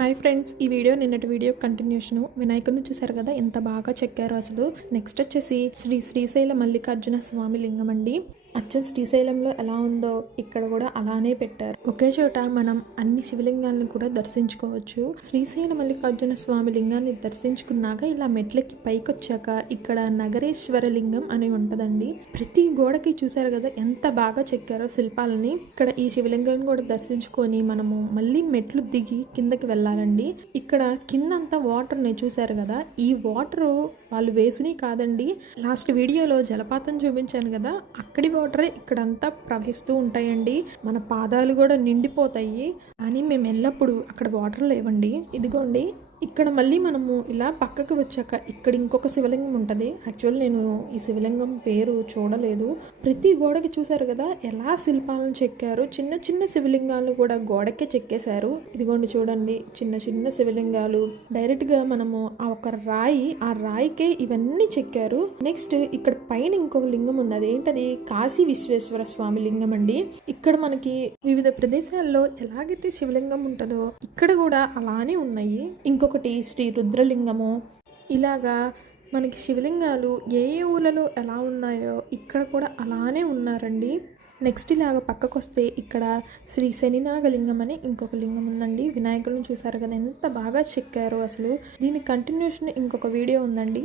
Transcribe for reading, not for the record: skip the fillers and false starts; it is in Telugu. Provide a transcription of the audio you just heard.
హాయ్ ఫ్రెండ్స్, ఈ వీడియో నిన్నటి వీడియో కంటిన్యూషన్. వినాయకుడిని చూసారు కదా, ఎంత బాగా చెక్కారు అసలు. నెక్స్ట్ వచ్చేసి శ్రీశైల మల్లికార్జున స్వామి లింగం అండి. అచ్చం శ్రీశైలంలో ఎలా ఉందో ఇక్కడ కూడా అలానే పెట్టారు. ఒకే చోట మనం అన్ని శివలింగాలను కూడా దర్శించుకోవచ్చు. శ్రీశైల మల్లికార్జున స్వామి లింగాన్ని దర్శించుకున్నాక ఇలా మెట్లకి పైకి వచ్చాక ఇక్కడ నగరేశ్వర లింగం అని ఉంటదండి. ప్రతి గోడకి చూసారు కదా ఎంత బాగా చెక్కారో శిల్పాలని. ఇక్కడ ఈ శివలింగాన్ని కూడా దర్శించుకొని మనము మళ్ళీ మెట్లు దిగి కిందకి వెళ్ళాలండి. ఇక్కడ కిందంతా వాటర్ ని చూసారు కదా, ఈ వాటర్ వాళ్ళు వేసినవి కాదండి. లాస్ట్ వీడియోలో జలపాతం చూపించాను కదా, అక్కడి వాటరే ఇక్కడంతా ప్రవహిస్తూ ఉంటాయండి. మన పాదాలు కూడా నిండిపోతాయి. కానీ మేము ఎల్లప్పుడు అక్కడ వాటర్ లేవండి. ఇదిగోండి, ఇక్కడ మళ్ళీ మనము ఇలా పక్కకు వచ్చాక ఇక్కడ ఇంకొక శివలింగం ఉంటుంది. యాక్చువల్ నేను ఈ శివలింగం పేరు చూడలేదు. ప్రతి గోడకి చూసారు కదా ఎలా శిల్పాలను చెక్కారు. చిన్న చిన్న శివలింగాలను కూడా గోడకే చెక్కేశారు. ఇదిగోండి చూడండి, చిన్న చిన్న శివలింగాలు డైరెక్ట్గా మనము ఆ ఒక రాయి, ఆ రాయికే ఇవన్నీ చెక్కారు. నెక్స్ట్ ఇక్కడ పైన ఇంకొక లింగం ఉంది. అదేంటది? కాశీ విశ్వేశ్వర స్వామి లింగం అండి. ఇక్కడ మనకి వివిధ ప్రదేశాల్లో ఎలాగైతే శివలింగం ఉంటుందో ఇక్కడ కూడా అలానే ఉన్నాయి. ఇంకొకటి శ్రీ రుద్రలింగము. ఇలాగా మనకి శివలింగాలు ఏ ఏ ఊళ్ళలో ఎలా ఉన్నాయో ఇక్కడ కూడా అలానే ఉన్నారండి. నెక్స్ట్ ఇలాగ పక్కకు వస్తే ఇక్కడ శ్రీ శనినాగలింగం అని ఇంకొక లింగం ఉందండి. వినాయకుడిని చూసారు కదా ఎంత బాగా చెక్కారో అసలు. దీని కంటిన్యూషన్ ఇంకొక వీడియో ఉందండి.